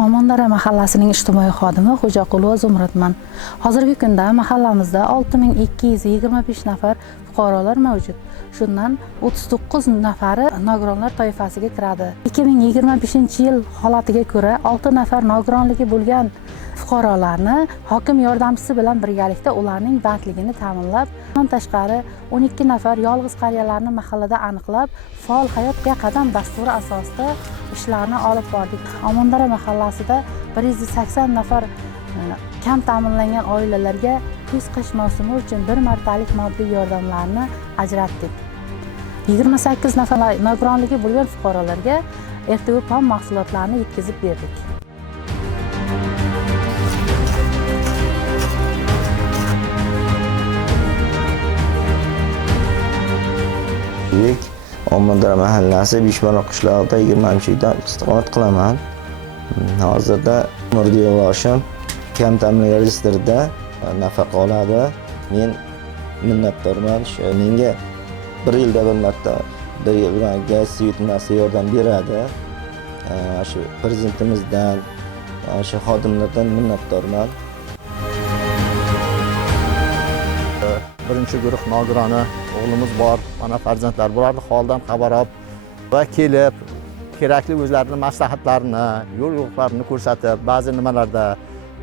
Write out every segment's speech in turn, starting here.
Omondara mahallasining ijtimoiy xodimi Xo'jaqulova Zumradman. Hozirgi kunda mahallamizda 6225 nafar fuqarolar mavjud. Shundan 39 nafari nogironlar toifasiga kiradi. 2025-yil holatiga ko'ra 6 nafar nogironligi bo'lgan fuqarolarni hokim yordamchisi bilan birgalikda ularning bandligini ta'minlab, bundan tashqari 12 nafar yolg'iz qariyalarni mahallada aniqlab, faol hayotga qadam dasturi asosida ishlarni olib bordik. Omondara mahallasida 180 nafar kam ta'minlangan oilalarga kuz-qish mavsumi uchun bir martalik moddiy yordamlarni ajratdik. 28 nafar nogironligi bo'lgan fuqarolarga erta-yu pom mahsulotlarni yetkazib berdik. Omondara mahallasi Beshbaloq qishlog'ida 20-yildan istiqomat qilaman. Hozirda umrga yo'ldoshim kam ta'minlangan reyestrida nafaqa oladi. Men minnatdorman. Menga bir yilda bir marta gaz suyultmasi yordam beradi. Shu prezidentimizdan, shu xodimlardan minnatdorman. Birinchi guruh nogironi o'g'limiz bor, mana farzandlar bularni holidan xabar olib va kelib kerakli o'zlarining maslahatlarini, yo'l-yo'riqlarini ko'rsatib, ba'zi nimalarda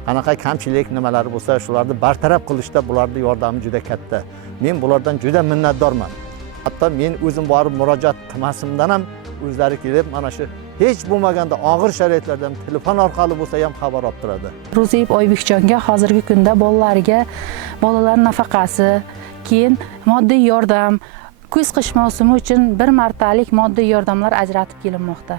qanaqa kamchilik nimalari bo'lsa, shularni bartaraf qilishda bularning yordami juda katta. Men bulardan juda minnatdorman. Hatto men o'zim borib murojaat qilmasimdan ham o'zlari kelib mana shu hech bo'lmaganda og'ir sharoitlardan telefon orqali bo'lsa ham xabar olib turadi. Ro'ziyev Oybekjonga hozirgi kunda bolalar nafaqasi, keyin moddiy yordam, kuz-qish mavsumi uchun bir martalik moddiy yordamlar ajratib kelinmoqda.